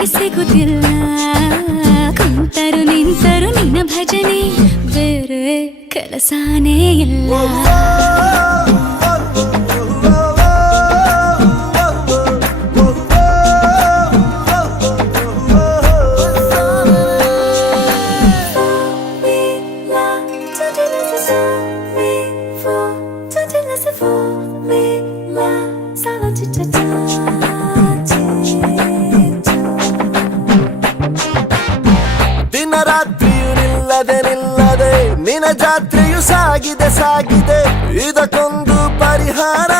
ಯಾಕೆ ಸಿಗುತ್ತಿಲ್ಲ ಕುಂತರು ನಿಂತರು ನಿನ್ನ ಭಜನೆ ಬೇರೆ ಕೆಲಸನೇ ಇಲ್ಲ ದಿನ ರಾತ್ರಿಯು ನಿಲ್ಲದೆ ನಿನ್ನ ಜಾತ್ರೆಯು ಸಾಗಿದೆ ಇದಕ್ಕೊಂದು ಪರಿಹಾರ